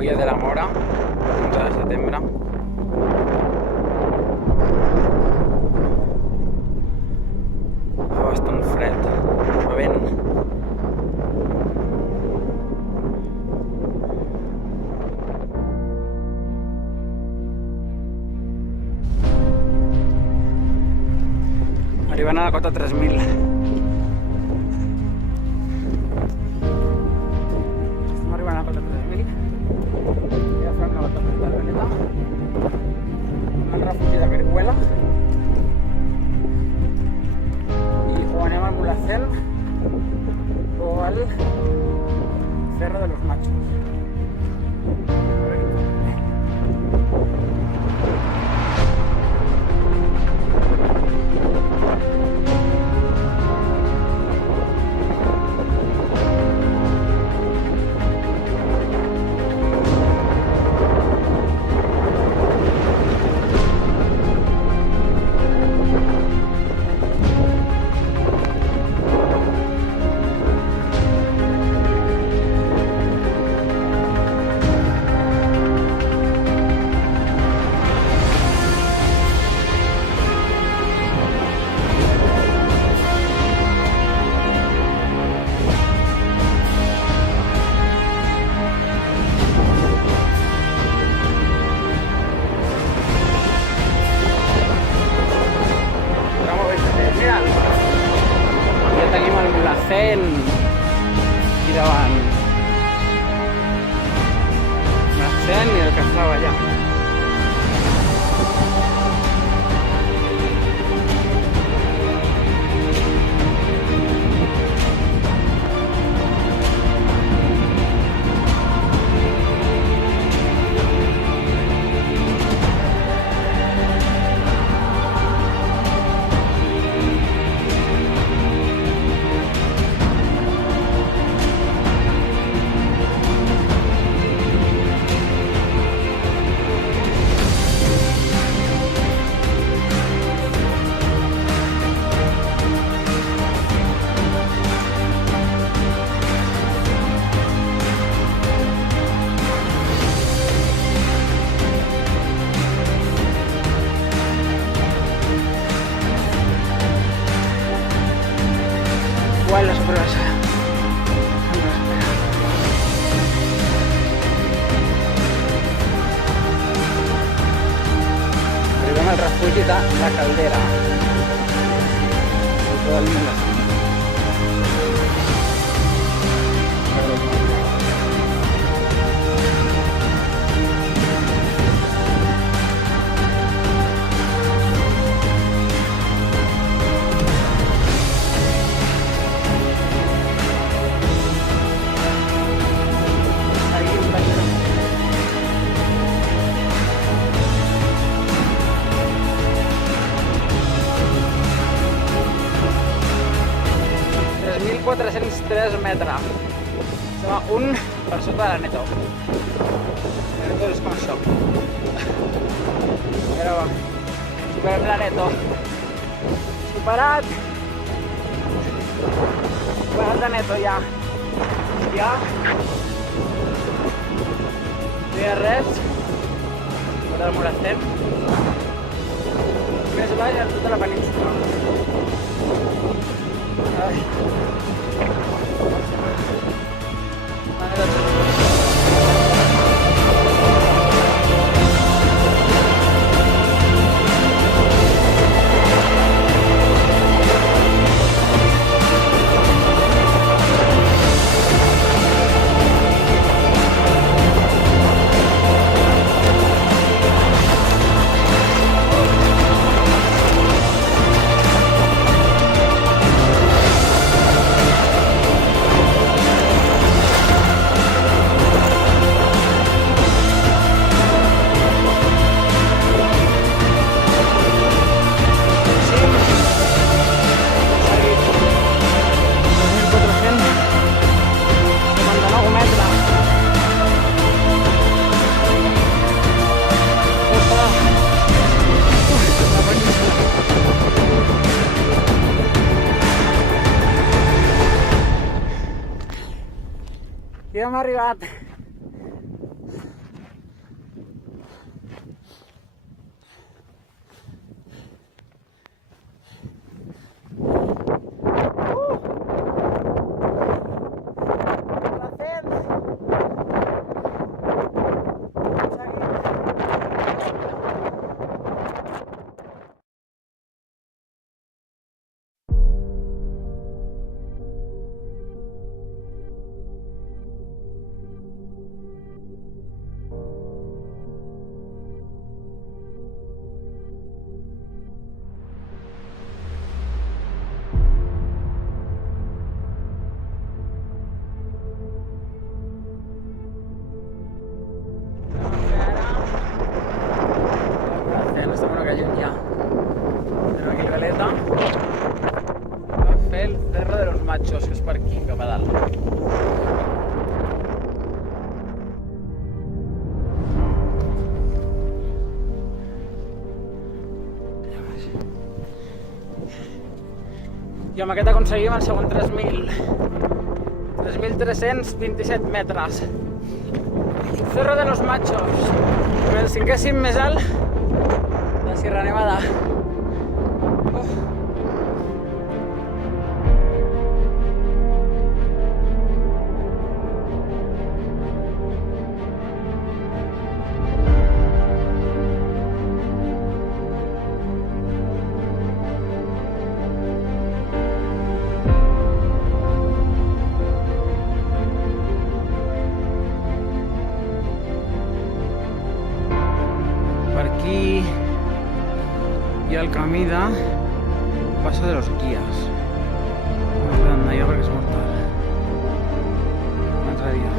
Colla de la Mora, 11 de setembre. Fa bastant fred, fa vent. Arribant a la cota 3000. Estem arribant a la cota 3000. Ja farem la volta per Tarragona. El refugi de Veruela. I o anem al Mulhacén o al Cerro de los Machos. Aquí davant Marcén i el que estava allà. Igual la sorpresa. Arribem al refugi de la Caldera. Totalment. metres. Estem un per sota de la Neto. La Neto és com això. Però va, superem la Neto. Superat la Neto ja. Ja. No hi ha res. Fora del Mulhacén. Més baix en tota la península. Ai. Ja hem arribat Tenim aquí el Veleta. Vam fer el Cerro de los Machos, que és per aquí, cap a dalt. I amb aquest aconseguim el segon 3.327 metres. Cerro de los Machos, el 5è cim més alt de Sierra Nevada. Per aquí hi ha el camí de Paso de los Guías. No podem anar allà perquè és molt tard. Un altre dia.